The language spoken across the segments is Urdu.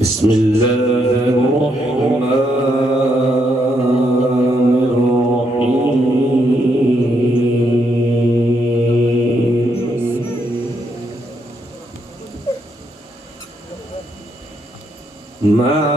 بسم الله الرحمن الرحيم ما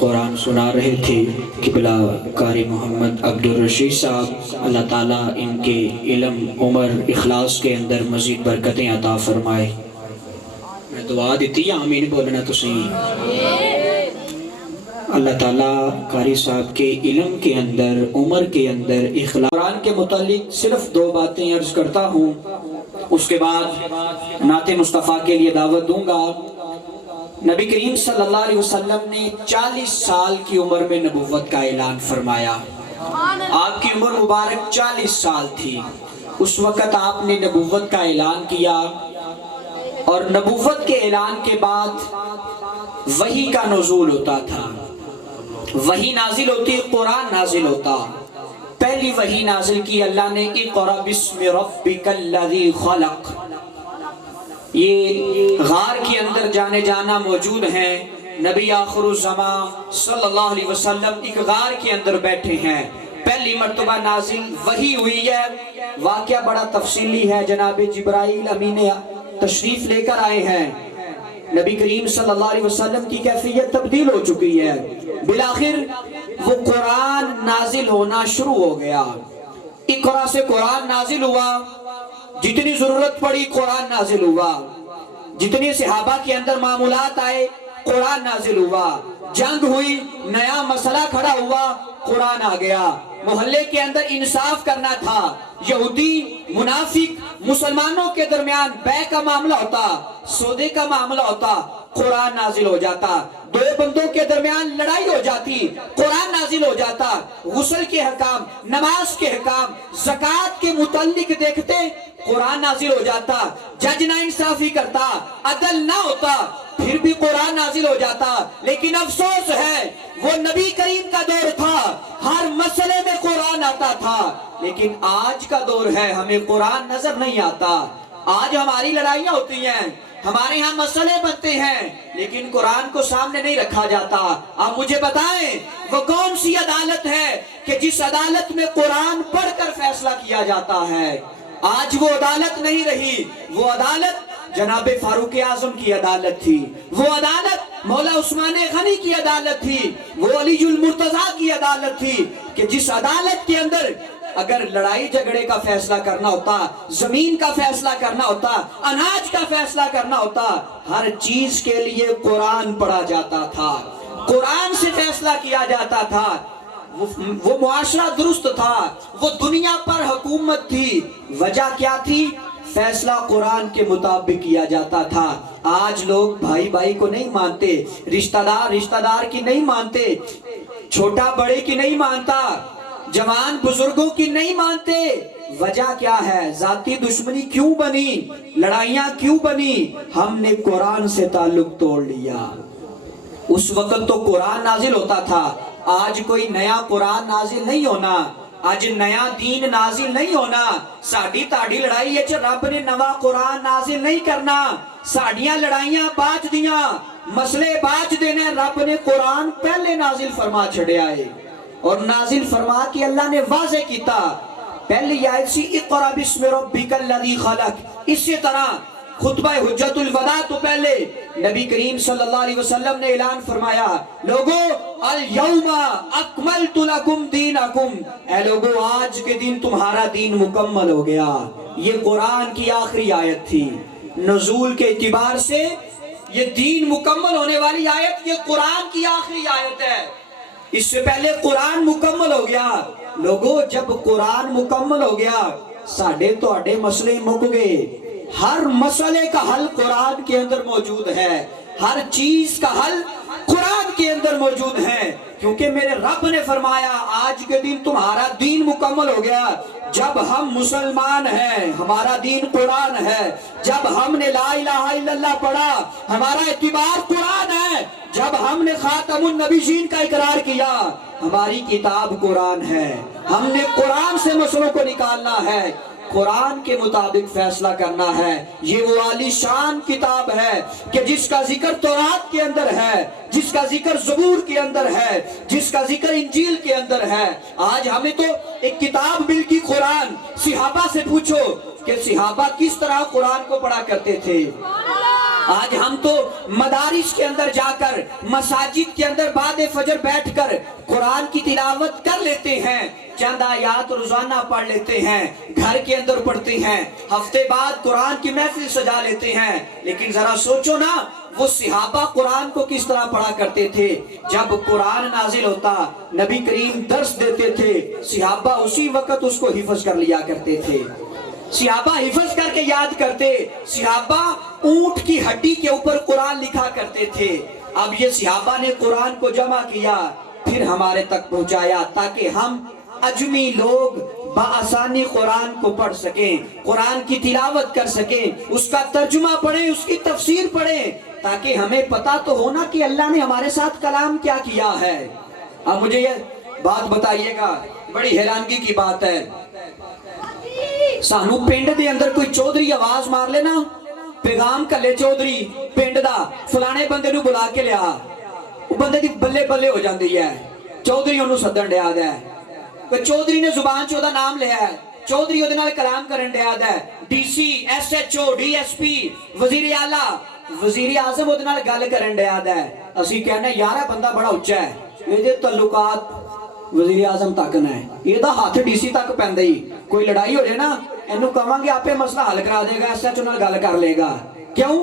قرآن سنا رہے تھے قبلہ قاری محمد عبدالرشید صاحب، اللہ تعالیٰ ان کے علم، عمر، اخلاص کے اندر مزید برکتیں عطا فرمائے۔ میں دعا دیتی یا آمین بولنا تو صحیح۔ اللہ تعالیٰ قاری صاحب کے علم کے اندر، عمر کے اندر، اخلاص۔ قرآن کے متعلق صرف 2 باتیں عرض کرتا ہوں، اس کے بعد نعت مصطفیٰ کے لیے دعوت دوں گا۔ نبی کریم صلی اللہ علیہ وسلم نے 40 سال کی عمر میں نبوت کا اعلان فرمایا۔ آپ کی عمر مبارک 40 سال تھی، اس وقت آپ نے نبوت کا اعلان کیا، اور نبوت کے اعلان کے بعد وحی کا نزول ہوتا تھا، وحی نازل ہوتی، قرآن نازل ہوتا۔ پہلی وحی نازل کی اللہ نے اقرأ بسم ربک الذی خلق۔ یہ غار کے اندر جانے جانا موجود ہیں، نبی آخر الزمان صلی اللہ علیہ وسلم ایک غار کے اندر بیٹھے ہیں، پہلی مرتبہ نازل وحی ہوئی ہے۔ واقعہ بڑا تفصیلی ہے، جناب جبرائیل امین تشریف لے کر آئے ہیں، نبی کریم صلی اللہ علیہ وسلم کی کیفیت تبدیل ہو چکی ہے، بالآخر وہ قرآن نازل ہونا شروع ہو گیا۔ اقرا سے قرآن نازل ہوا، جتنی ضرورت پڑی قرآن نازل ہوا، جتنی صحابہ کے اندر معمولات آئے قرآن نازل ہوا، جنگ ہوئی، نیا مسئلہ کھڑا ہوا، قرآن آ گیا۔ محلے کے اندر انصاف کرنا تھا، یہودی منافق مسلمانوں کے درمیان بے کا معاملہ ہوتا، سودے کا معاملہ ہوتا، قرآن نازل ہو جاتا۔ 2 بندوں کے درمیان لڑائی ہو جاتی، قرآن نازل ہو جاتا۔ غسل کے حکام، نماز کے حکام، زکوٰۃ کے متعلق دیکھتے قرآن نازل ہو جاتا۔ جج نا انصافی کرتا، عدل نہ ہوتا، پھر بھی قرآن نازل ہو جاتا۔ لیکن افسوس ہے وہ نبی کریم کا دور تھا، ہر مسئلے میں قرآن آتا تھا، لیکن آج کا دور ہے ہمیں قرآن نظر نہیں آتا۔ آج ہماری لڑائیاں ہوتی ہیں، ہمارے ہاں مسئلے بنتے ہیں، لیکن قرآن کو سامنے نہیں رکھا جاتا۔ آپ مجھے بتائیں وہ کون سی عدالت ہے کہ جس عدالت میں قرآن پڑھ کر فیصلہ کیا جاتا ہے؟ آج وہ عدالت نہیں رہی، وہ عدالت جناب فاروق اعظم کی عدالت تھی، وہ عدالت مولا عثمان غنی کی عدالت تھی، وہ علی المرتضیٰ کی عدالت تھی، کہ جس عدالت کے اندر اگر لڑائی جھگڑے کا فیصلہ کرنا ہوتا، زمین کا فیصلہ کرنا ہوتا، اناج کا فیصلہ کرنا ہوتا، ہر چیز کے لیے قرآن پڑھا جاتا تھا، قرآن سے فیصلہ کیا جاتا تھا۔ وہ معاشرہ درست تھا، وہ دنیا پر حکومت تھی۔ وجہ کیا تھی؟ فیصلہ قرآن کے مطابق کیا جاتا تھا۔ آج لوگ بھائی بھائی کو نہیں مانتے، رشتہ دار کی نہیں مانتے، چھوٹا بڑے کی نہیں مانتا، جوان بزرگوں کی نہیں مانتے۔ وجہ کیا ہے؟ ذاتی دشمنی کیوں بنی؟ لڑائیاں کیوں بنی؟ ہم نے قرآن سے تعلق توڑ لیا۔ اس وقت تو قرآن نازل ہوتا تھا، آج کوئی نیا قرآن نازل نہیں ہونا، آج نیا دین نازل نہیں ہونا۔ ساڑی تاڑی لڑائی ہے رب نے نوا قرآن نازل نہیں کرنا، ساڑیاں لڑائیاں باج دیاں، مسئلے باج دینے، رب نے قرآن پہلے نازل فرما چھڑے آئے، اور نازل فرما کے اللہ نے واضح کیتا۔ پہلی آیت سی اقرأ بسم ربک الذی خلق۔ اسی طرح خطبہ حجت الوداع تو پہلے نبی کریم صلی اللہ علیہ وسلم نے اعلان فرمایا، لوگو الیوم اکملت لکم دینکم، اے لوگو آج کے دن تمہارا دین مکمل ہو گیا۔ یہ قرآن کی آخری آیت تھی، نزول کے اعتبار سے یہ دین مکمل ہونے والی آیت یہ قرآن کی آخری آیت ہے۔ اس سے پہلے قرآن مکمل ہو گیا۔ لوگو جب قرآن مکمل ہو گیا، ساڑھے تو اڈے مسئلے مک گئے۔ ہر مسئلے کا حل قرآن کے اندر موجود ہے، ہر چیز کا حل قرآن کے اندر موجود ہے، کیونکہ میرے رب نے فرمایا آج کے دن تمہارا دین مکمل ہو گیا۔ جب ہم مسلمان ہیں ہمارا دین قرآن ہے، جب ہم نے لا الہ الا اللہ پڑھا ہمارا اعتبار قرآن ہے، جب ہم نے خاتم النبیین کا اقرار کیا ہماری کتاب قرآن ہے، ہم نے قرآن سے مسئلوں کو نکالنا ہے، قرآن کے مطابق فیصلہ کرنا ہے۔ یہ وہ عالی شان کتاب ہے کہ جس کا ذکر تورات کے اندر ہے، جس کا ذکر زبور کے اندر ہے، جس کا ذکر انجیل کے اندر ہے۔ آج ہمیں تو ایک کتاب مل کی قرآن، صحابہ سے پوچھو کہ صحابہ کس طرح قرآن کو پڑھا کرتے تھے۔ آج ہم تو مدارس کے اندر جا کر مساجد کے اندر بعد فجر بیٹھ کر قرآن کی تلاوت کر لیتے ہیں، چند آیات روزانہ پڑھ لیتے ہیں، گھر کے اندر پڑھتے ہیں، ہفتے بعد قرآن کی محفل سجا لیتے ہیں، لیکن ذرا سوچو نا وہ صحابہ قرآن کو کس طرح پڑھا کرتے تھے۔ جب قرآن نازل ہوتا نبی کریم درس دیتے تھے، صحابہ اسی وقت اس کو حفظ کر لیا کرتے تھے، صحابہ حفظ کر کے یاد کرتے، صحابہ اونٹ کی ہڈی کے اوپر قرآن لکھا کرتے تھے۔ اب یہ صحابہ نے قرآن کو جمع کیا، پھر ہمارے تک پہنچایا تاکہ ہم اجمی لوگ بآسانی قرآن کو پڑھ سکیں، قرآن کی تلاوت کر سکیں، اس کا ترجمہ پڑھیں، اس کی تفسیر پڑھیں، تاکہ ہمیں پتہ تو ہونا کہ اللہ نے ہمارے ساتھ کلام کیا کیا ہے۔ اب مجھے یہ بات بتائیے گا، بڑی حیرانگی کی بات ہے، سانو پنڈ دے اندر کوئی چودھری آواز مار لینا، پیغام کلے چودھری پنڈ دا فلانے بندے نو بلا کے لیا، وہ بندے دی بلے بلے ہو جاندی ہے، چودھری انہوں سدن دیا ہے، چودھری نے زبان چودہ نام لیا ہے، چودھری ادھے نال کلام کرن دیا ہے، D C S H O D S P وزیر اعلیٰ وزیر اعظم ادھے نال گل کرن دیا ہے، اسی کہنے یارہ بندہ بڑا اچھا ہے، یہ دے تعلقات وزیر اعظم تک نہ ہے، یہ دا ہاتھ ڈی سی تک پہندے ہی، کوئی لڑائی ہو جائے نا انہوں کہاں گے آپ مسئلہ حل کرا دے گا، ایس ایچ او نال گل کر لے گا، کیوں؟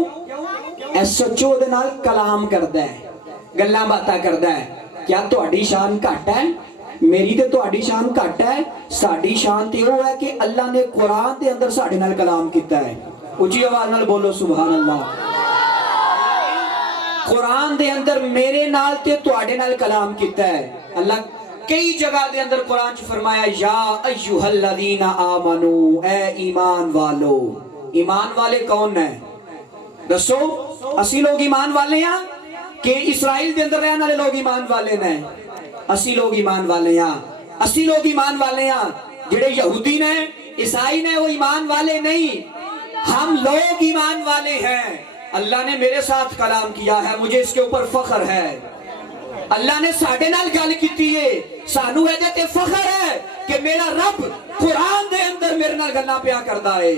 ایس ایچ او دے نال کلام کردا ہے، گلاں باتاں کردا ہے، کیا تہاڈی شان گھٹ ہے؟ میری تے تہاڈی شان گھٹ ہے، ساڈی شان تے وہ ہے کہ اللہ نے قرآن دے اندر ساڈے نال کلام کیتا ہے، اونچی آواز نال بولو سبحان اللہ۔ قرآن دے اندر میرے نال تے تہاڈے نال کلام کیتا ہے، اللہ کئی جگہ دے اندر قرآن چ فرمایا یا ایھا الذین آمنو، اے ایمان والو۔ ایمان والے کون ہیں؟ دسو، اسی لوگ ایمان والے ہیں کہ اسرائیل دے اندر رہنے والے لوگ ایمان والے ہیں؟ اسی لوگ ایمان والے ہیں، اسی لوگ ایمان والے ہیں، جڑے یہودی نے عیسائی نے وہ ایمان والے نہیں، ہم لوگ ایمان والے ہیں۔ اللہ نے میرے ساتھ کلام کیا ہے، مجھے اس کے اوپر فخر ہے، اللہ نے ساڈے نال گل کیتی ہے، سانو ایدے تے فخر ہے کہ میرا رب قرآن دے اندر میرے نال گلاں پیا کردا ہے،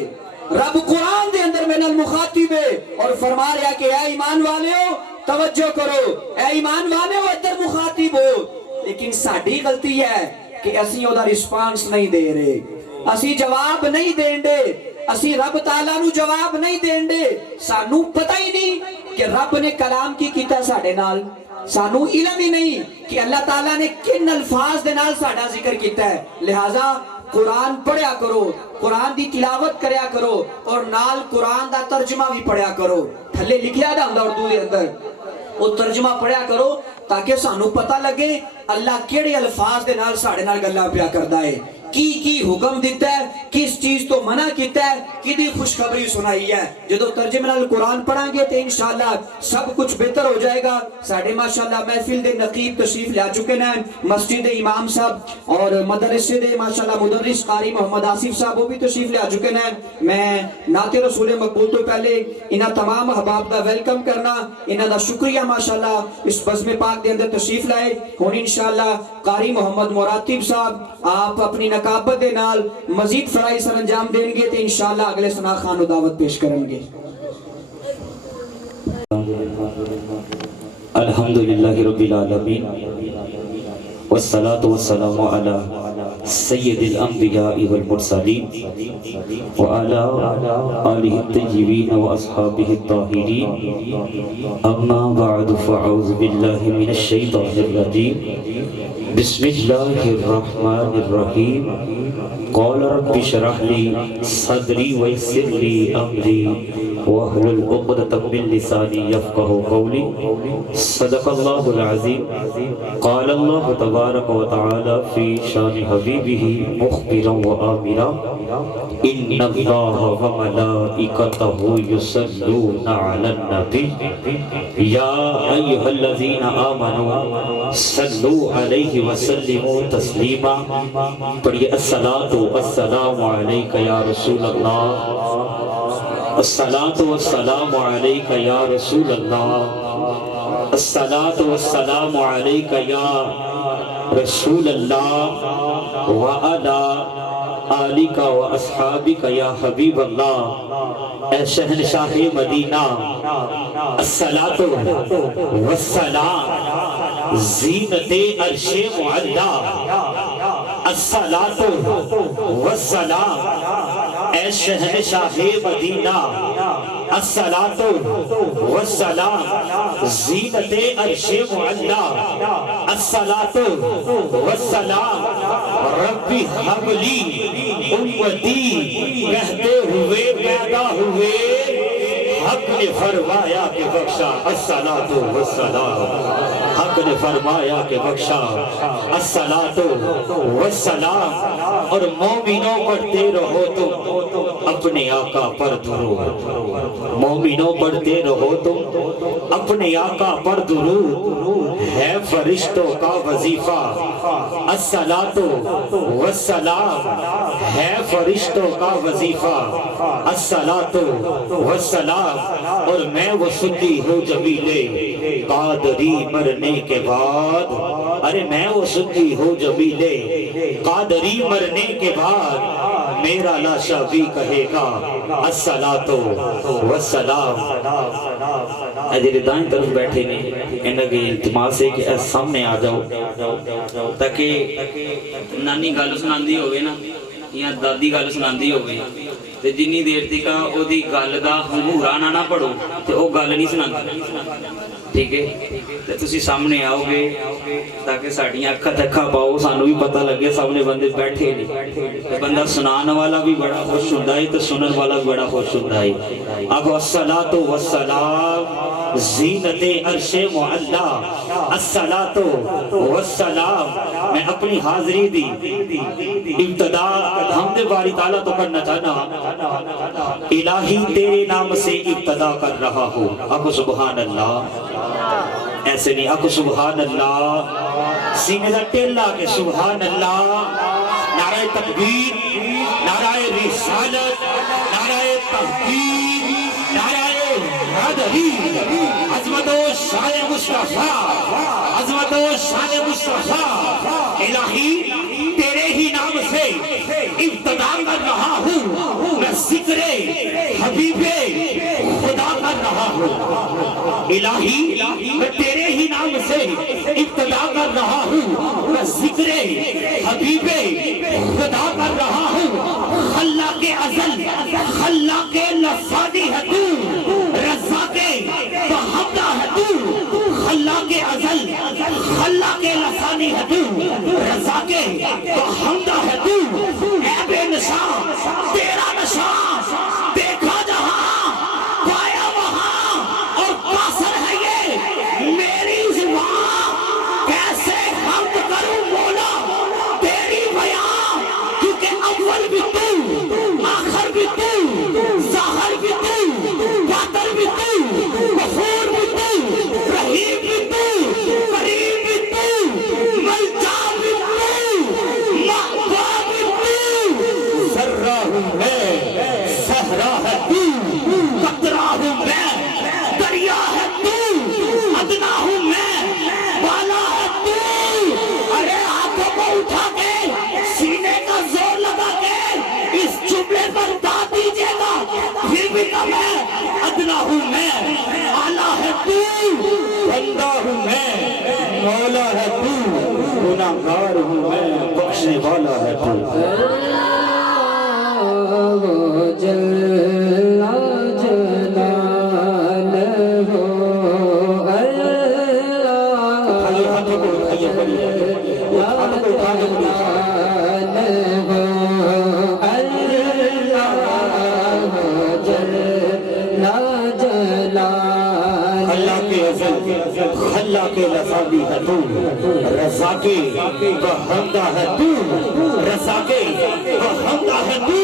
رب قرآن دے اندر میرے نال مخاطب ہے اور فرما رہا کہ اے ایمان والےو توجہ کرو، اے ایمان والےو ادھر مخاطب ہو، لیکن ساڈی غلطی ہے کہ اسی اودا رسپانس نہیں دے رہے، اسی جواب نہیں دین دے، اسی رب تعالیٰ نو جواب نہیں دین دے، سانو پتہ ہی نہیں کہ رب نے کلام کی کیتا ساڈے نال، سانو علم ہی نہیں کہ اللہ تعالیٰ نے کن الفاظ دے نال ساڈا ذکر کیتا ہے، لہٰذا قرآن پڑھیا کرو، قرآن دی تلاوت کریا کرو اور نال قرآن دا ترجمہ بھی پڑھیا کرو، تھلے لکھیا دا ہوندا اردو دے اندر، وہ ترجمہ پڑھیا کرو تاکہ سانو پتہ لگے اللہ کیڑے الفاظ دے نال ساڈے نال گلاں پیا کردا ہے، کی حکم دیتا ہے، کس چیز تو منع کیتا ہے، کدی خوشخبری سنائی ہے۔ جدو ترجمے نال قرآن پڑھیں گے تو انشاءاللہ سب کچھ بہتر ہو جائے گا۔ ساڈے ماشاءاللہ محفل دے نقیب تشریف لے چکے ہیں، مسجد دے امام صاحب اور مدرسے دے ماشاءاللہ مدرس قاری محمد آصف صاحب وہ بھی تشریف لے چکے ہیں۔ میں نعت رسول مقبول تو پہلے انہاں تمام احباب دا ویلکم کرنا، انہاں دا شکریہ ماشاءاللہ اس بزم پاک دے اندر تشریف لائے۔ ہن انشاءاللہ قاری محمد مراتب صاحب آپ اپنی نقابت دے نال مزید فرائی سر انجام دیں گے تو انشاءاللہ اگلے ثنا خان دعوت پیش کریں گے۔ الحمدللہ رب العالمین والصلاة والسلام علی سید الانبیاء والمرسلین وعلی آلہ الطیبین واصحابہ الطاہرین، اما بعد فاعوذ باللہ من الشیطان الرجیم، بسم اللہ الرحمن الرحیم، قال رب اشرح لی صدری ویسر لی امری واحلل عقدۃ من لسانی یفقہوا قولی، صدق اللہ العظیم۔ قال اللہ تبارک و تعالی فی شان حبیبہ مخبرا و آمرا، ان اللہ و ملائکتہ یصلون علی النبی یا ایھا الذین آمنوا صلوا علیہ وسلموا تسلیما۔ پڑھیے الصلاۃ والسلام علیک یا رسول اللہ، الصلاۃ والسلام علیک یا رسول اللہ، الصلاۃ والسلام علیک یا رسول اللہ، وعلی آلک و اصحابک یا حبیب اللہ، اے شہنشاہ مدینہ، الصلاۃ والسلام زینت عرش معلا، الصلاۃ والسلام اے شہنشاہ مدینہ، الصلاۃ والسلام زینت عرش معلا، الصلاۃ والسلام ربی حب لی امتی کہتے ہوئے پیدا ہوئے، حق نے فرمایا کہ بخشا الصلاۃ والسلام، حق نے فرمایا کہ بخشا الصلاۃ والسلام، اور مومنوں پڑھتے رہو تم اپنے آقا پر درود، مومنوں پڑھتے رہو تم اپنے آقا پر درود، ہے فرشتوں کا وظیفہ الصلاۃ والسلام، ہے فرشتوں کا وظیفہ الصلاۃ والسلام، اور میں وہ سنی ہوں جمیلے قادری مرنے کے بعد، ارے میں وہ سنی ہوں جمیلے قادری مرنے کے بعد، میرا لاشا بھی کہے گا الصلاۃ والسلام۔ اجر دائیں طرف بیٹھے نے انہاں کے التماس ہے کہ سامنے آ جاؤ تاکہ نانی گل سناندی ہوئے نا یا دادی گل سناندی ہوئے تے جنی دیر تک او دی گل دا ہمورا نہ پڑھو تے او گل نہیں سناندی، ٹھیک ہے؟ تے تسی سامنے آؤ گے تاکہ ساڈیاں اکھاں تکھاں پاؤ، سانو بھی پتہ لگے سامنے بندے بیٹھے نے، بندہ سنان والا بھی بڑا خوش ہوندا ہے تے سنن والا بھی بڑا خوش ہوندا ہے۔ آگو الصلاۃ والسلام زینت عرش معلا، الصلاۃ والسلام، میں اپنی حاضری دی ابتدا حمد باری تعالیٰ تو کرنا چاہنا، الہی تیرے نام سے ابتدا کر رہا ہوں، آگو سبحان اللہ، ایسے نہیں، آگو سبحان اللہ، سینے دا ٹیلا کے سبحان اللہ، نعرہ تکبیر، نعرہ رسالت، نعرہ تحقیر، نعرہ حیدری، عظمت و شان مصطفیٰ، عظمت و شان مصطفیٰ، الہی تیرے ہی نام سے ابتدا کر رہا ہوں، میں ذکر حبیب خدا کر رہا ہوں، الہی میں تیرے ہی نام سے ابتدا کر رہا ہوں، میں ذکر حبیب خدا کر رہا ہوں، خلاق ازل خلاق لفظی ہے تو، رزاق بحمدہ ہے تو، خلاق ازل خلاق لفظی ہے تو، رزاق بحمدہ ہے تو، اے بے نشان تیرا نشان دیکھا جہاں پایا وہاں، اور قاصر ہے یہ میری زبان، کیسے حمد کروں مولا تیری بیان، کیونکہ اول بھی تو آخر بھی تو، ظاہر بھی تو، باطن بھی تو، غفور بھی تو، رحیم بھی تو، کریم بھی تو، ملجا بھی تو، مأوا بھی تو، ذرہ ہوں میں صحرا ہے تو، قطرہ ہوں میں دریا ہے تو، ادنا ہوں میں بالا ہے تو، ارے ہاتھوں کو اٹھا کے سینے کا زور لگا کے اس جملے پر داد دیجیے گا، پھر بھی کم ہے، ادنا ہوں میں اعلیٰ ہے تو، بندہ ہوں میں مولا ہے تو، گناہگار ہوں میں بخشنے والا ہے تو، جل جلالہ خلاق لفظی ہے تو، رزاق بحمدہ ہے تو، رزاق بحمدہ ہے تو،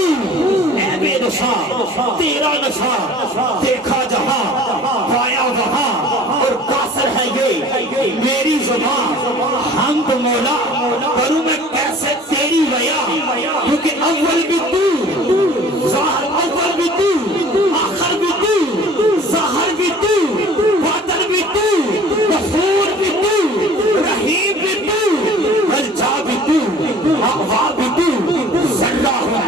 اے بے نشان تیرا نشان دیکھا جہاں پایا وہاں، اور قاصر ہے یہ میری زبان، حمد مولا کروں میں کیسے تیری بیان، کیونکہ اول بھی تو، ظاہر اول بھی تو، آخر بھی تو، ظاہر بھی تو، باطن بھی تو، غفور بھی تو، رحیم بھی تو، ملجا بھی تو، مأوا بھی تو، ذرہ ہوں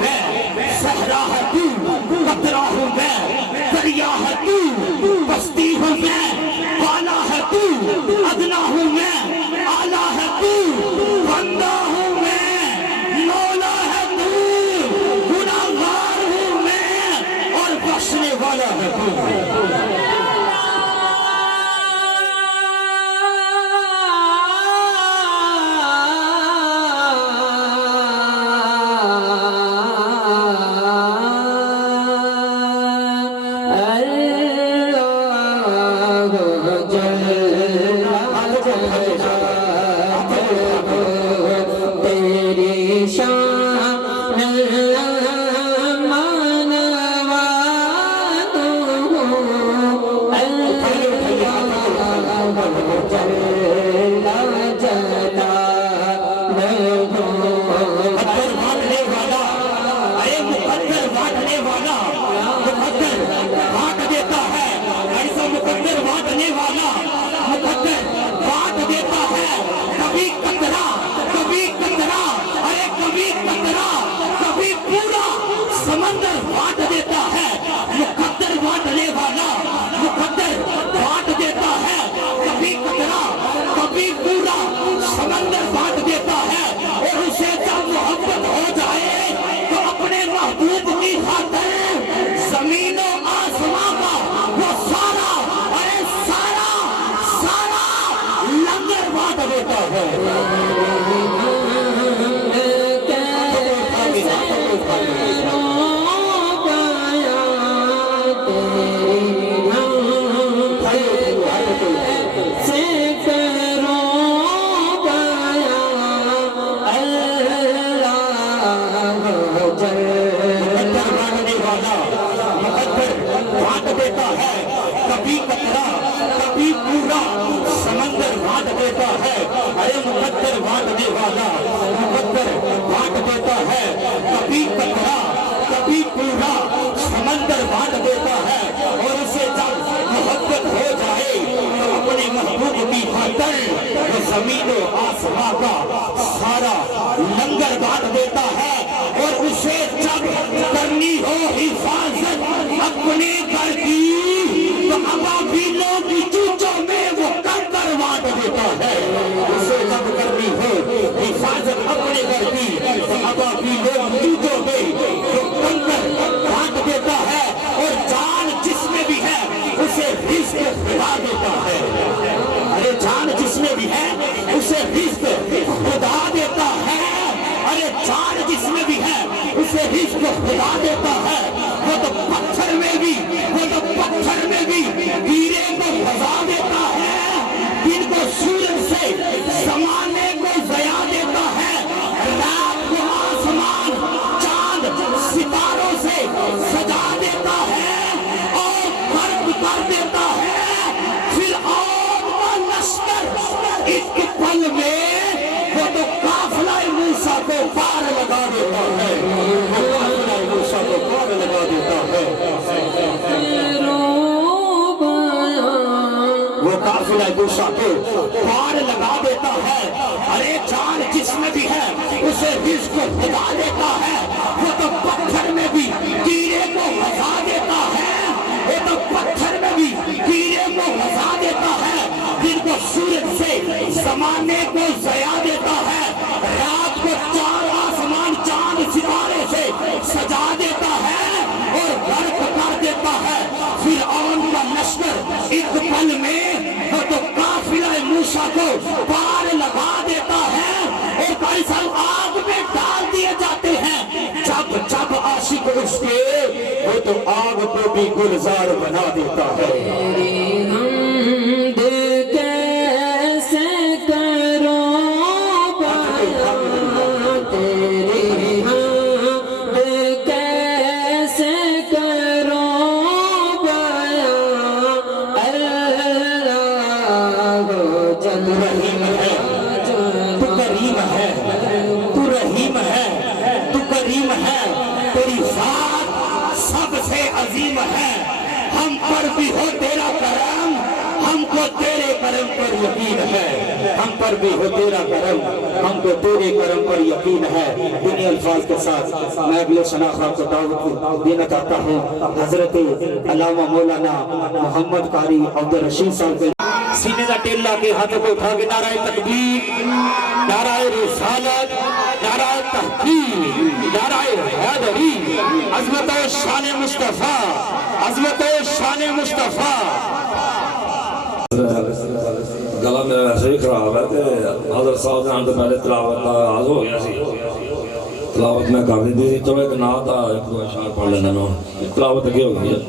مقدر بانٹنے والا، ارے مقدر بانٹنے والا، مقدر بانٹ دیتا ہے، ایسا مقدر بانٹنے والا، مقدر بانٹ دیتا ہے، کبھی قطرہ کبھی قطرہ، ارے کبھی قطرہ کبھی پورا سمندر بانٹ دیتا ہے، مقدر بانٹنے والا، مقدر بانٹ دیتا ہے، کبھی قطرہ کبھی پورا سمندر بانٹ دیتا ہے، اور اسے جب محبت ہو جائے تو اپنے محبوب کی خاطر زمین و آسمان کا وہ سارا، ارے سارا سارا لنگر بانٹ دیتا ہے۔ کبھی قطرہ کبھی پورا سمندر بانٹ دیتا ہے، ارے مقدر بانٹنے والا، مقدر بانٹ دیتا ہے، کبھی قطرہ کبھی پورا سمندر بانٹ دیتا ہے، اور اسے جب محبت ہو جائے تو اپنے محبوب کی خاطر وہ زمین و آسمان کا سارا لنگر بانٹ دیتا ہے، اور اسے جب کرنی ہو حفاظت اپنے گھر کی تو ابابیلوں کی چونچوں میں وہ کنکر بانٹ دیتا ہے، اسے جب کرنی ہو حفاظت اپنے گھر کی تو ابابیلوں کی چونچوں میں وہ کنکر بانٹ دیتا ہے، اور جان جس میں بھی ہے اسے رزق خدا دیتا ہے، ارے جان جس میں بھی ہے اسے رزق خدا دیتا ہے، ارے جان جس میں بھی ہے اسے رزق خدا دیتا ہے، وہ تو پتھر میں بھی ہیرے کو بھجا دیتا ہے، دن کو سورج سے زمانے کو ضیاء دیتا ہے، رات کو آسمان چاند ستاروں سے سجا دیتا ہے اور غرق کر دیتا ہے، پھر اور وہ لشکر ایک پل میں وہ تو قافلہ موسیٰ کو پار لگا دیتا ہے، قافلہ موسیٰ کو پار لگا دیتا ہے، وہ قافلہ موسیٰ کو پار لگا دیتا ہے، ارے جان جس میں بھی ہے اسے رزق خدا دیتا ہے، وہ تو پتھر میں بھی کیڑے کو ہنسا دیتا ہے، وہ تو پتھر میں بھی کیڑے کو ہنسا دیتا ہے، دن کو سورج سے زمانے کو ضیاء دیتا ہے، رات کو چار آسمان چاند ستارے سے سجا دیتا ہے اور غرق کر دیتا ہے، فرعون کا لشکر ایک پل میں وہ تو قافلہ موسیٰ کو پار لگا دیتا ہے، اور بھائی صاحب آگ میں ڈال دیے جاتے ہیں، جب جب عاشق اس کے وہ تو آگ کو بھی گلزار بنا دیتا ہے۔ عظیم ہے، ہم پر بھی ہو تیرا کرم، ہم کو تیرے کرم پر یقین ہے، ہم پر بھی ہو تیرا کرم، ہم کو تیرے کرم پر یقین ہے۔ دنیا الفاظ کے ساتھ میں اگلے شناخت کو دعوت دینا چاہتا ہوں، حضرت علامہ مولانا محمد قاری عبدالرشید صاحب کے سینے کا ٹیلا کے ہاتھوں کو اٹھا کے نعرہ تکبیر، نعرہ رسالت، نعرہ تحقیق، نعرہ حیدری، عظمت و شان مصطفیٰ، عظمت و شان مصطفیٰ۔ گلا میرا ویسے ہی خراب ہے کہ حضرت صاحب نے آنے پہلے تلاوت کا آغاز ہو گیا سی، تلاوت میں کر دی تھی، چلو ایک نعت تھا، ایک دو اشعار پڑھ لینا نا، تلاوت کی ہو گئی ہے،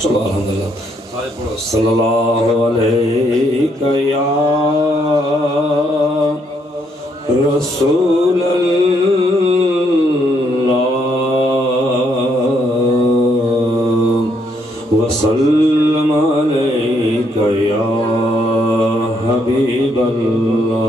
چلو الحمدللہ۔ صلی اللہ علیہ یا رسول اللہ وسلم علیک یا حبیب اللہ۔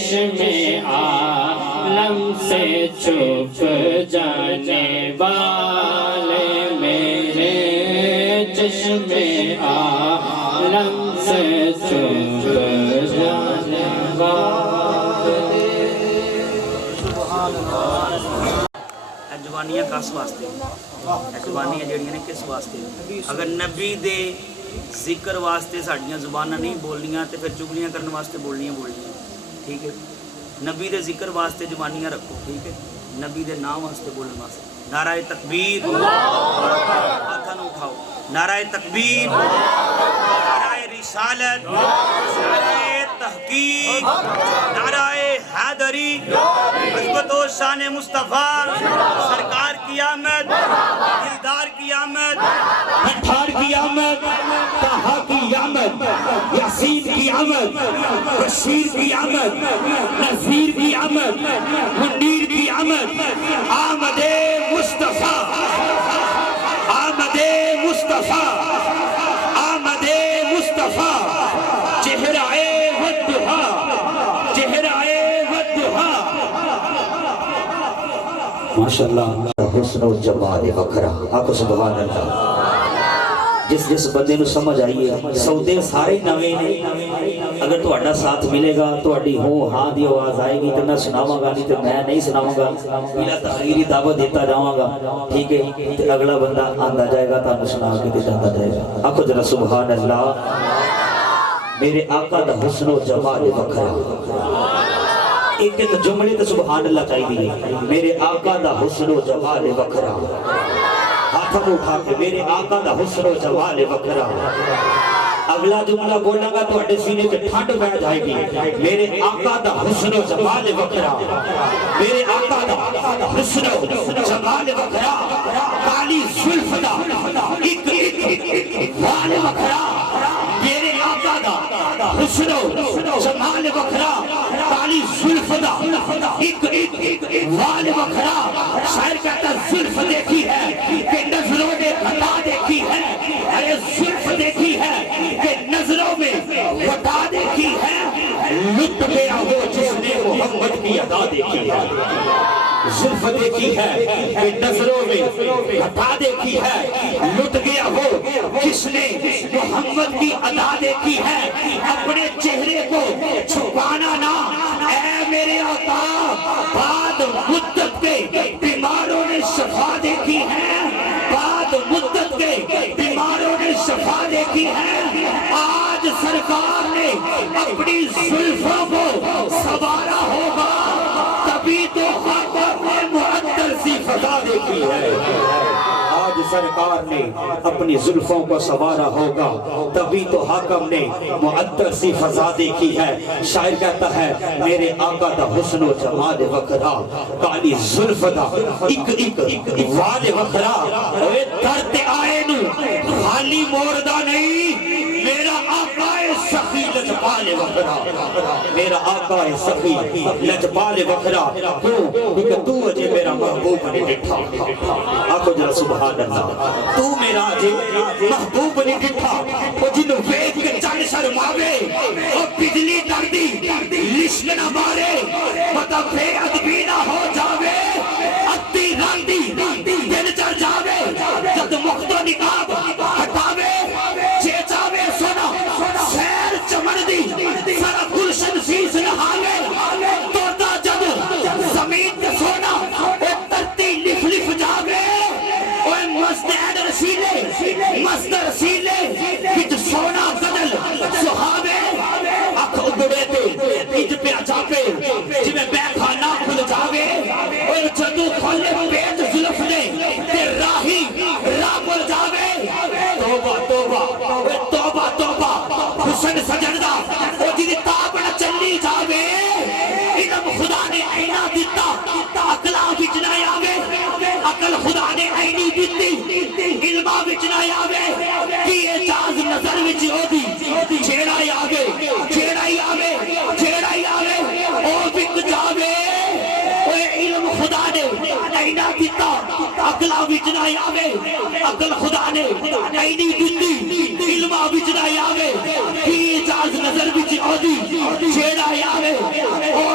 چشمے عالم سے چھپ جانے والے میرے چشمے عالم سے چھپ جانے والے جوانیاں کس واسطے جوانیاں جڑیاں نے کس واسطے اگر نبی دے ذکر واسطے ساڈیاں زباناں نہیں بولنیاں تے پھر چگلیاں کرن واسطے بولنیاں ٹھیک ہے نبی دے ذکر واسطے جوانیاں رکھو ٹھیک ہے نبی دے نام واسطے بولن واسطے نعرہ تکبیر ہاتھاں نوں اٹھاؤ نعرہ تکبیر نعرہ رسالت نعرہ تحقیق نعرہ حیدری عظمت و شان مصطفیٰ سرکار کی آمد دلدار کی آمد پٹھار کی آمد طہا کی آمد یاسین کی آمد بشیر کی آمد نذیر کی آمد منیر کی آمد آمد مصطفیٰ آمد مصطفیٰ آمد مصطفیٰ چہرہ والضحیٰ چہرہ والضحیٰ ماشاءاللہ حسن و جمال وکھرا آکو سبحان اللہ جس بندے نو سمجھ آئی ہے سودے سارے نویں نے اگر تہاڈا ساتھ ملے گا تہاڈی ہو ہاں دی آواز آئے گی تو میں سناواں گا نہیں تو میں نہیں سناواں گا بلا تقریری دعوت دیتا جاواں گا ٹھیک ہے تے اگلا بندہ آندا جائے گا تانوں سنا کے تے جاندا جائے گا آکھو ذرا سبحان اللہ میرے آقا دا حسن و جمال وکھرا ایک جملے تے سبحان اللہ چاہیے میرے آقا دا حسن و جمال وکھرا ہاتھوں کو اٹھا کے میرے آقا دا حسن و جمال وکھرا اگلا جملہ بولنا گا تو اڈے سینے پہ ٹھنڈ بیٹھ جائے گی میرے آقا دا حسن و جمال وکھرا میرے آقا دا حسن و جمال وکھرا کالی زلف دا ایک وال وکھرا میرے آقا دا حسن و جمال وکھرا کالی زلف دا ایک وال وکھرا شاعر کہتا زلف دیکھی ہے کہ نظروں نے خطا دیکھی ہے ارے زلف دیکھی ہے کہ نظروں میں وطا دیکھی ہے لٹ گیا وہ جس نے محمد کی ادا دیکھی ہے زلف دیکھی ہے کہ نظروں میں وطا دیکھی ہے لٹ گیا وہ جس نے محمد کی ادا دیکھی ہے اپنے چہرے کو چھپانا نہ اے میرے آقا بعد مدت کے بیماروں نے شفا دیکھی ہے بعد مدت کے بیماروں نے شفا دیکھی ہے آج سرکار نے اپنی زلفوں کو سنوارا ہوگا تبھی تو خاکہ نے معطر سی فضا دیکھی ہے آج سرکار نے اپنی زلفوں کو سنوارا ہوگا تبھی تو حاکم نے معطر سی فضا دیکھی ہے شاعر کہتا ہے میرے آقا دا حسن و جمال وکھرا کالی زلف دا ایک وال وکھرا اوے درد آئے نو خالی موردہ نہیں میرا آقا سخی لجپال وکھرا میرا آقا سخی لجپال وکھرا کیونکہ تو اجے میرا محبوب نہیں ڈٹھا آقا جرا سبحان اللہ تو میرا اجے محبوب نہیں ڈٹھا وہ جنہوں وید کے چاند شرماوے اور بجلی ڈردی لشن نہ مارے مطلب بے ادبی نہ ہو جاوے ادی راندی دل چڑھ جاوے جد مختو نکاب ہٹاوے چے چاوے سونا سیر چمڑ دی سارا گلشن سیز نہاوے توتا جد زمین کے سونا اے ترتی لف لف جاوے اوے مزدید رسیلے کچھ سونا زدل سہاوے اکھ اگڑے تے اج پہ جاوے جی میں بیٹھا نہ کھل جاوے اوے جدو کھولے پیٹ زلف نے تے راہی راہ بول جاوے توبہ توبہ اوے توبہ توبہ حسن سجدہ او جی تاب نہ چلی جاوے علم خدا نے عینا دیتا عقلا وچ نہ آوے عقل خدا نے عینی دیتی علما وچ نہ آوے کی اعجاز نظر وچ اودی جیڑا آوے او وک جاوے اوے علم خدا نے عینا دیتا عقلا وچ نہ آوے عقل خدا نے عینی دیتی علما وچ نہ آوے کی اعجاز نظر وچ اودی جیڑا آوے او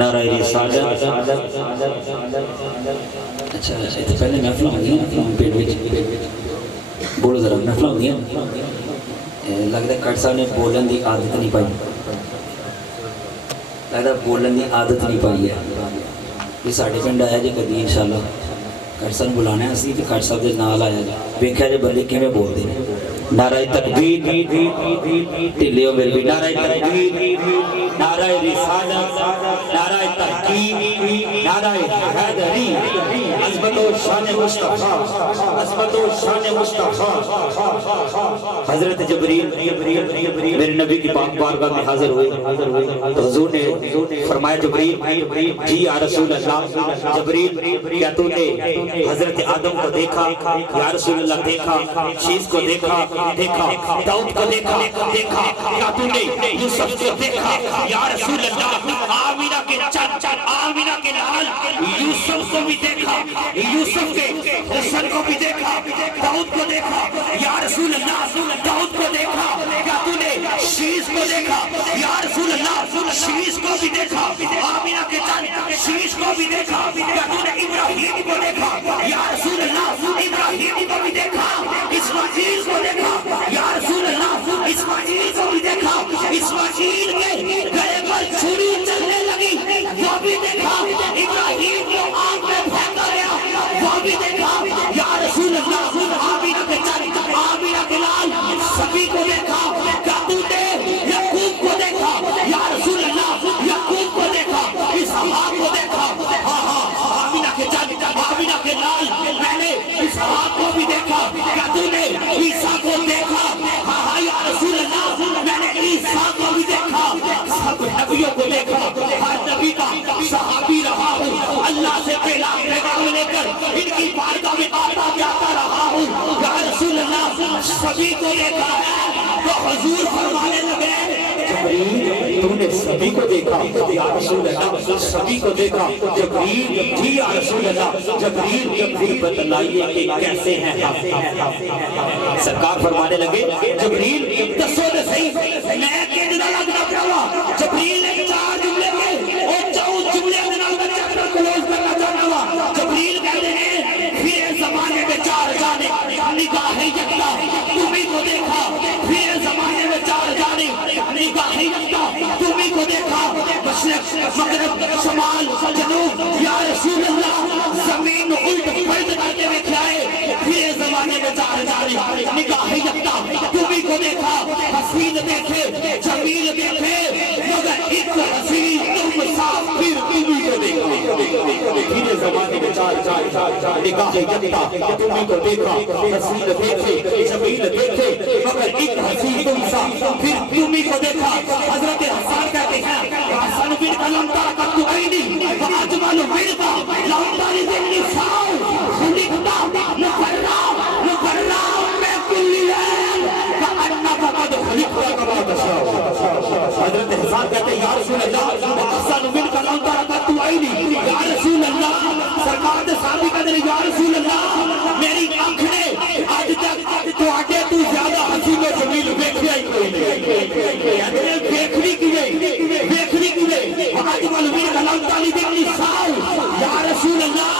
نعرہ رسالت اچھا تو پہلے محفل ہوندی پیٹ وچ بولو ذرا محفل ہوندی لگتا ہے کٹ صاحب نے بولن دی عادت نہیں پائی لگتا بولن دی عادت نہیں پائی ہے یہ ساڈے پنڈ آیا جی کدی انشاءاللہ کٹ صاحب بلانا ہے اسی تے کٹ صاحب دے نال آیا جی ویکھیا جی بندے کیویں بولدے نے نعرہ تکبیر ٹلیو میرے بھی نعرہ تکبیر نعرہ رسالت نعرہ تحقیق نعرہ حیدری عظمت و شان مصطفیٰ عظمت و شان مصطفیٰ حضرت جبریل میرے نبی کی پاک بارگاہ میں حاضر ہوئے تو حضور نے فرمایا جبریل جی یا رسول اللہ جبریل کیا تو نے حضرت آدم کو دیکھا یا رسول اللہ دیکھا شیش کو دیکھا داؤد کو دیکھا کیا تو نے یوسف کو دیکھا یا رسول اللہ آمینہ کے چند آمینہ کے لال یوسف کو بھی دیکھا یوسف کے حسن کو بھی دیکھا داؤد کو دیکھا یا رسول اللہ داؤد کو دیکھا کیا تو نے شیش کو دیکھا یا رسول اللہ شیش کو بھی دیکھا آمینہ کے چند شیش کو بھی دیکھا کیا تو نے ابراہیم کو دیکھا یا رسول اللہ ابراہیم کو بھی دیکھا اسماعیل کو دیکھا یا رسول اللہ اسماعیل کو بھی دیکھا اسماعیل کے گلے پر چھری چلنے لگی وہ بھی دیکھا ابراہیم کو آگ میں پھینکا گیا وہ بھی دیکھا یا رسول اللہ آمینہ کے چند آمینہ کے لال سبھی کو دیکھا کیا تو نے یعقوب کو دیکھا یا رسول اللہ یعقوب کو دیکھا اسحاق کو دیکھا آمینہ کے چند آمینہ کے لال میں نے اسحاق کو بھی دیکھا کیا تو نے عیسیٰ کو دیکھا یا رسول اللہ میں نے عیسیٰ کو بھی دیکھا سب نبیوں کو دیکھا ہر نبی کا صحابی رہا ہوں اللہ سے پہلا پیغام لے کر ان کی بارگاہ میں آتا جاتا رہا ہوں یا رسول اللہ سبھی کو دیکھا ہے تو حضور فرمانے لگے جبریل تم نے سبھی کو دیکھا یا رسول اللہ سبھی کو دیکھا جبریل جی یا رسول اللہ جبریل بتلائیے کہ کیسے ہیں سرکار فرمانے لگے جبریل دسو دے صحیح میں کتنا لگنا پڑا جبریل نے چار جملے کے اور چاؤ جملے کے نال میں چیپٹر کلوز کرنا چاہتا ہوا جبریل کہتے ہیں پھر زمانے میں چار جانے نگاہ یکتا تمہیں کو دیکھا پھر زمانے میں چار جانے نگاہ یکتا تمہیں کو دیکھا مشرق مغرب شمال جنوب یا رسول اللہ زمین الٹ پلٹ کر کے دکھائے پھر زمانے میں چار جانے نگاہ یکتا تمہیں کو دیکھا حسین دیکھے جمیل دیکھے مگر ایک حسین تم صاف پھر تمہیں کو دیکھا پھر زمانے میں چار نگاہ یکتا تمہیں کو دیکھا حسین دیکھے جمیل دیکھے مگر ایک حسین تم صاف پھر تمہیں کو دیکھا حضرت حسان کہتے ہیں حسن بن علمتا قد عینی واجمل مردا لمتا للنساء خلقتا مکرم میں کل لیل کانک قد خلقتا کما تشاء حضرت حسان کہتے ہیں یا رسول اللہ حسن بن علمتا قد عینی یا رسول اللہ سرکار دے صحابی کہتے ہیں یا رسول اللہ میری آنکھ نے آج تک تو آگے تو زیادہ حسین و جمیل دیکھیا ہی کوئی نہیں دیکھنی کی گئی آج ملوی کلام تعالی دیکھنی ساؤ یا رسول اللہ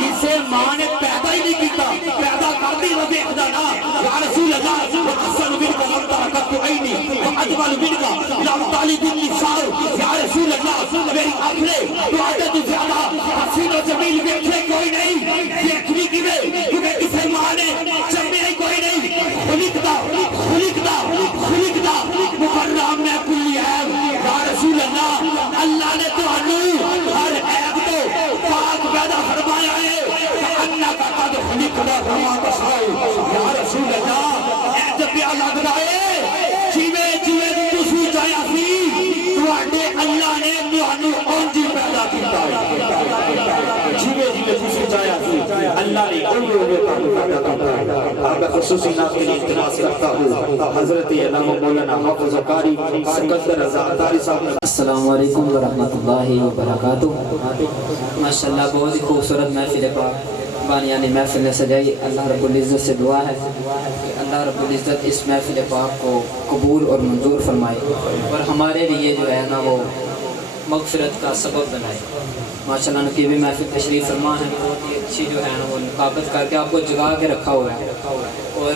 اسے ماں نے پیدا ہی نہیں کیتا پیدا کرتی وہ دیکھدا نا یا رسول اللہ حسن بن کلام تعالی کا تو عینی آج ملوی کا والد النساء یا رسول اللہ میری آنکھیں تو عادت زیادہ حسین و جمیل دیکھے کوئی نہیں دیکھنی کیویں کسے ماں نے جمے کوئی نہیں خلقدہ مکرم میں کلی ہے یا رسول اللہ اللہ نے تو ہر عیب تو پاک پیدا فرمایا ہے اللہ کا قد خلقدہ کما تشاء یا رسول اللہ اے جب پیا لگدا ہے جیویں تسی چاہیا سی تواڈے اللہ نے تانوں اونجی پیدا کیتا ہے جیویں تسی چاہیا سی اللہ نے اونجی پیدا کیتا ہے آپ خصوصی نام کے لیے التماس کرتا ہوں حضرت علامہ مولانا حافظ قاری سکندر رضا عطاری صاحب. السلام علیکم ورحمۃ اللہ وبرکاتہ. ماشاءاللہ بہت ہی خوبصورت محفل پاک بانیان محفل نے سجائی. اللہ رب العزت سے دعا ہے کہ اللہ رب العزت اس محفل پاک کو قبول اور منظور فرمائے اور ہمارے لیے جو ہے نا وہ مغفرت کا سبب بنائے. ماشاءاللہ نقیب محفل تشریف فرما ہے, بہت ہی اچھی جو ہے نا وہ نقابت کر کے آپ کو جگا کے رکھا ہوا ہے اور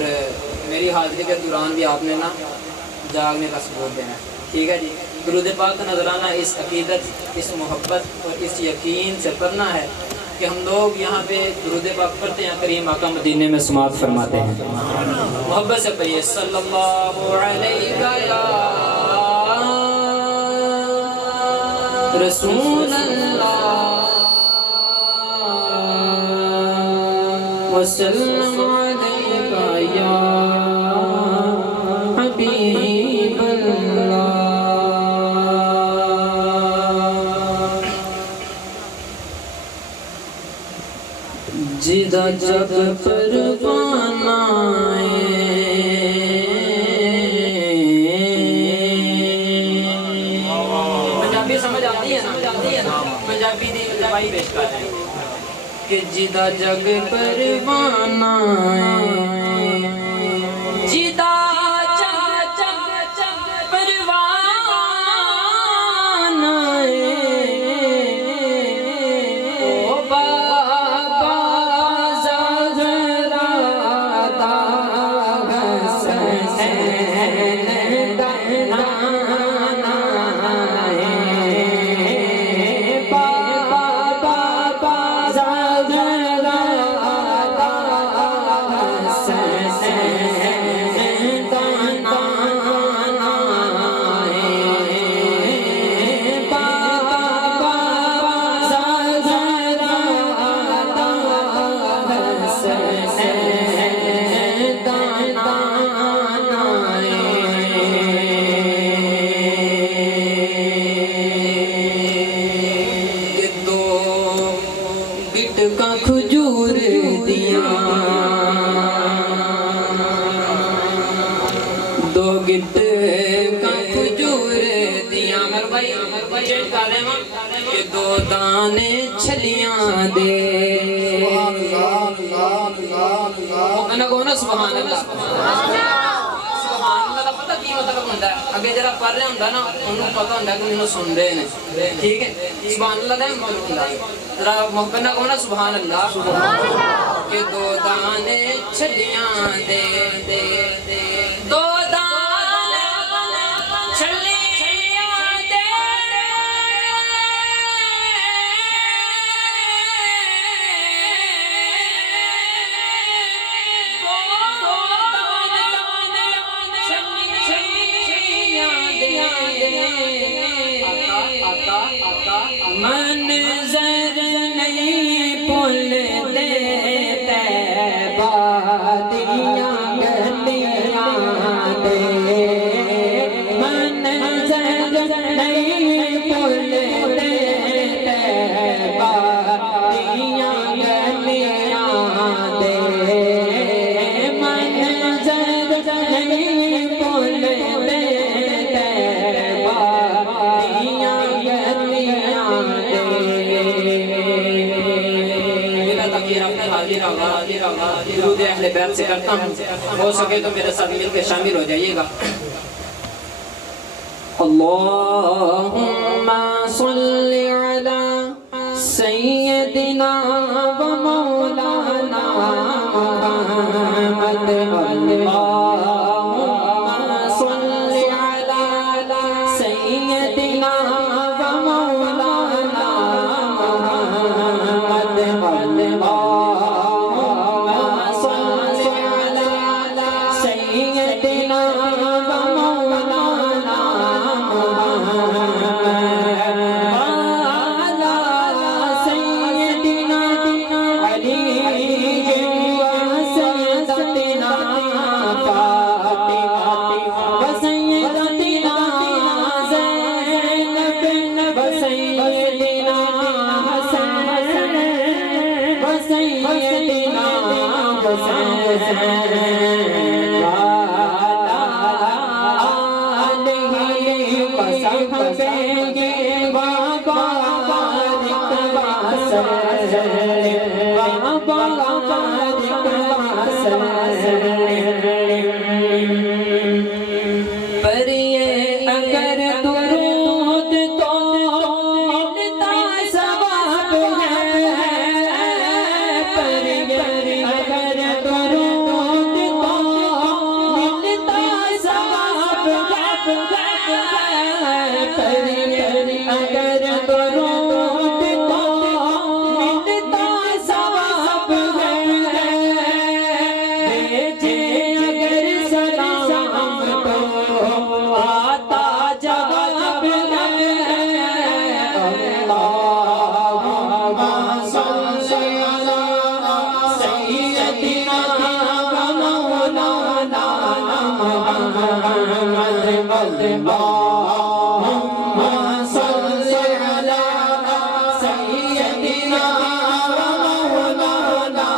میری حاضری کے دوران بھی آپ نے نا جاگنے کا ثبوت دینا ہے. ٹھیک ہے جی. درود پاک کا نظرانہ اس عقیدت, اس محبت اور اس یقین سے پڑھنا ہے کہ ہم لوگ یہاں پہ درود پاک پڑھتے ہیں, کریم آقا مدینے میں سماعت فرماتے ہیں. محبت سے پڑھیے صلی اللہ علیہ رسول اللہ وسلم علیہ یا حبیب اللہ. جدہ جب پروانہ پنجابی سمجھ آتی ہے نا, پنجابی دی دوائی پیش کر رہے ہیں کہ جدہ جگ پروانہ جدہ چھلیاں دے انہاں کو نا سبحان اللہ. سبحان اللہ دا پتہ کی مطلب ہوندا ہے, اگے جڑا پڑھ رہا ہوندا نا انہوں پتہ ہوندا کہ انہوں سن رہے نے. ٹھیک ہے, سبحان اللہ دا مطلب ہوندا ہے ذرا محبت نہ کہو نا سبحان اللہ کہ دو دانے چھلیاں دے دو منظر نہیں بھولتے تیبادیاں گلیاں دے منظر نہیں بھولتے تیبادیاں گلیاں دے منظر نہیں بھولتے درود اہل بیت سے کرتا ہوں. ہو سکے تو میرے ساتھ مل کے شامل ہو جائیے گا. اللہم صلی علی سیدنا و مولانا محمد. اللہم صلی علی سیدنا پر یہ اگر درود تو ملتا ثواب ہے، پر یہ اگر درود تو ملتا ثواب ہے، پر یہ اگر درود تو ملتا ثواب ہے، بھیجے اگر سلام تو آتا جواب ہے۔ اللہم صلی علی سیدنا و مولانا محمد، اللہم صلی علی سیدنا و مولانا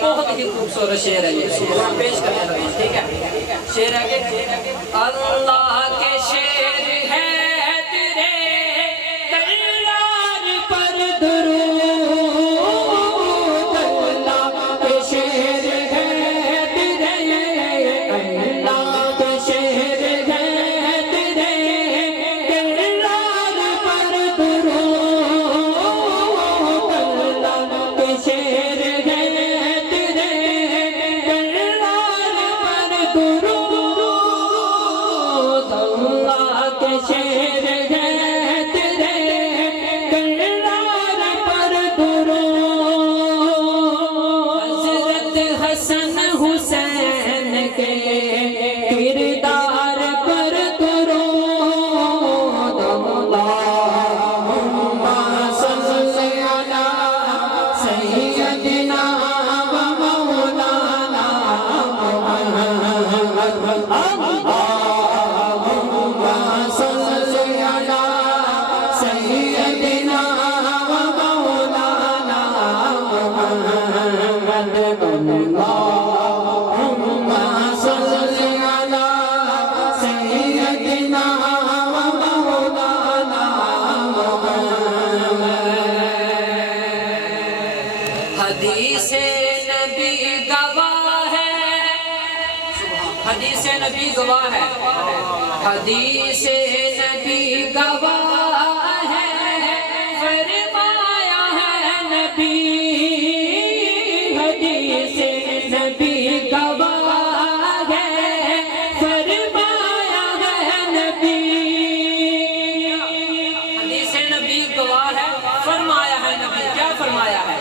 بہت ہی خوبصورت شعر ہے یہ، پیش کرنے لگے، ٹھیک ہے؟ شعر ہے کہ اللہ کے شعر ہے تیرے کردار پر درود، اللہ کے شعر ہے تیرے، اللہ کے شعر ہے تیرے کردار پر درود، اللہ کے شعر ہے تیرے کردار پر درود، اللہ کے شعر ہے تیرے کردار پر درود، حضرت حسن حسین کے کردار پر درود، اللہم صلی علی سیدنا و مولانا محمد، اللہم صلی علی سیدنا و مولانا محمد، اللہم صلی علی سیدنا و مولانا محمد۔ حدیث نبی گواہ ہے، حدیث نبی گواہ ہے، حدیث نبی گواہ ہے، فرمایا ہے نبی، حدیث نبی گواہ ہے، فرمایا ہے نبی، حدیث نبی گواہ ہے، فرمایا ہے نبی، کیا فرمایا ہے؟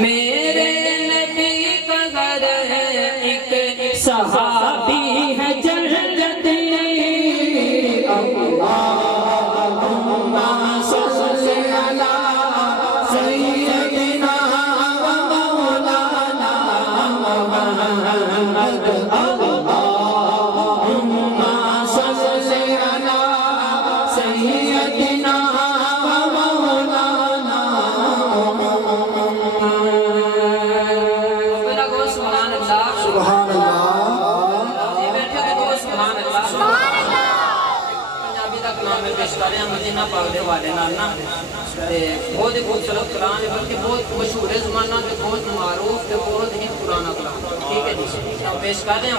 میرے نبی کا گھر ہے ایک صحابی ہے جنتی، اللہم صلی علی سیدنا و مولانا محمد، اللہم صلی علی سیدنا و مولانا محمد۔ سبحان اللہ، سبحان اللہ، یہ بیٹھے کہ تو سبحان اللہ، سبحان اللہ، پنجابی دا کلام میں پیش کر رہے ہیں مدینہ پاک دے والے نال نا، تے بہت ہی خوبصورت کلام ہے، بلکہ بہت مشہور زمانہ تے بہت معروف تے بہت ہی پرانا کلام، ٹھیک ہے جی، ہم پیش کر رہے ہیں۔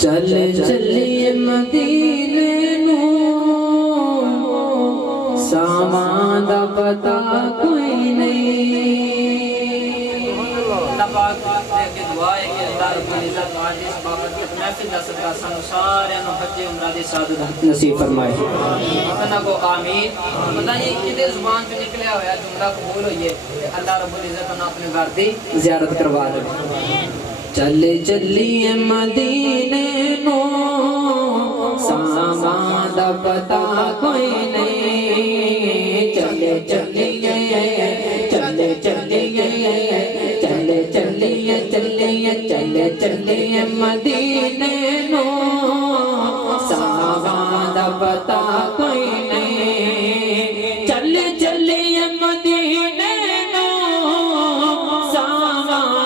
چلے چلیے مدینے نو، سامان دا پتہ کوئی نہیں، اللہ پاک دے کے دعا ہے کہ اللہ رب العزت آج اس بابرکت محفل دا صدقہ سانو سارے نو حج عمرہ دی سعادت نصیب فرمائے، اتنا کو آمین۔ پتہ نہیں کدے زبان پہ نکلیا ہوا جملہ قبول ہوئیے، اللہ رب العزت انہوں اپنے گھر دی زیارت کروا دے۔ چلے چلیے مدینے نو، سامان دا پتہ کوئی نہیں، چلے چلیے چلے چلیے چلے چلیے چلیے چلے چلیے مدینے نو، سامان دا پتہ کوئی نہیں، چلے چلیے مدینے نو، سامان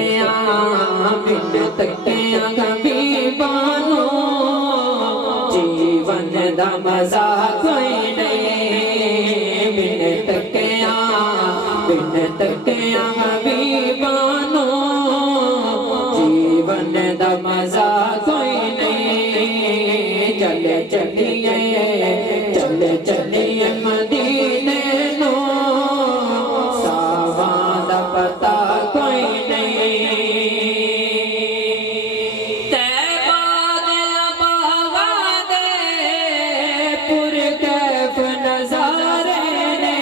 تکیا بن تکیا حبیبانو جیون دا مزہ کوئی نہیں بن تکیا حبیبانو جیون دا مزہ کوئی نہیں چل چلیے مدینے نو ساواں دا پتہ کوئی نہیں طیبہ دے باغاں دے پر کیف نظارے نے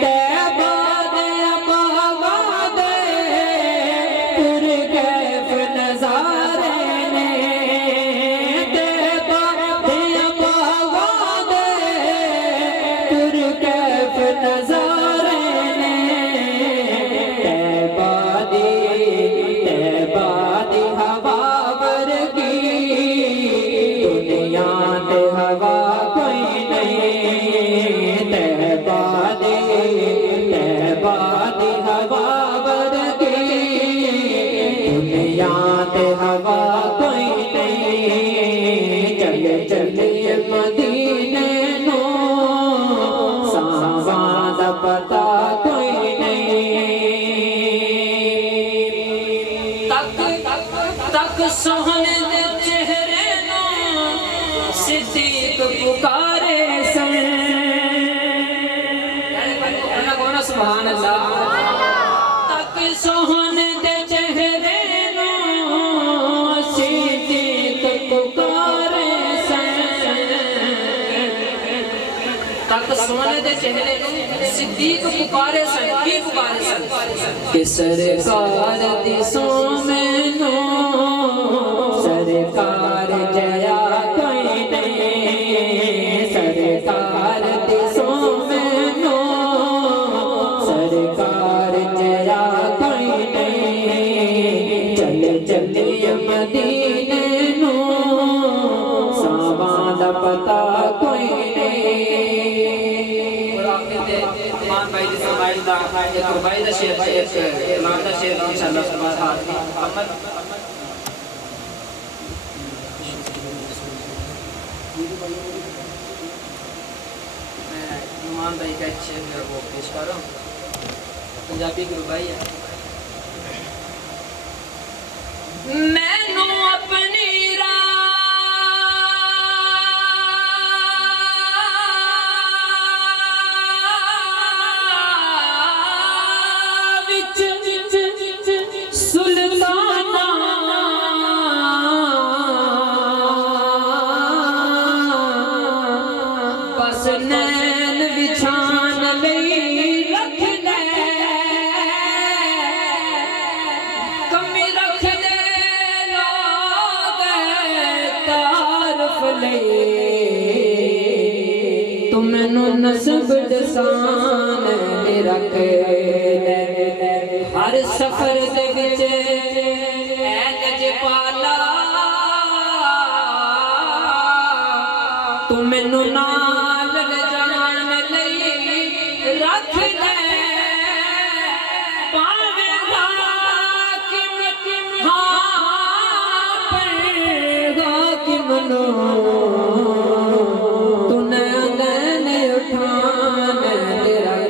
طیبہ دے باغاں دے پر کیف نظارے نے طیبہ دے باغاں دے پر کیف نظارے نے طیبہ دی ہوا ورگی دنیا تے ہوا کوئی نہیں طیبہ دی ہوا ورگی دنیا تے ہوا کوئی نہیں چلیے مدینے نو ساواں دا پتہ کوئی نہیں تک سوہنے دے چہرے نو صدیق پکارے سن سبحان اللہ تک سوہنے دے چہرے نو صدیق پکارے سن تک سوہنے دے چہرے نو صدیق پکارے سن کی پکارے سن کہ سرکار دی سو میں نو سرکار جیا کوئی نہیں سرکار دی سو میں نو سرکار جیا کوئی نہیں چلیے مدینے نو ساواں دا پتہ کوئی نہیں مان بھائی دی فرمائش دا ایک ربائی دا شعر ایک امام دا شعر انشاءاللہ سبحان محمد میں نعمان بھائی کا ایک شعر میرا وہ پیش کر رہا ہوں پنجابی کی ربائی ہے میں نو اپنی نین بچھان لئی رکھ دے کمی رکھ دے لوگ تعارف لئی تو مینو نسب دسان رکھ دے ہر سفر دے وچ اے نجپالا تو مینو نال لے جان لئی رکھ دے پاویں حاکم ہاں پر حاکم نو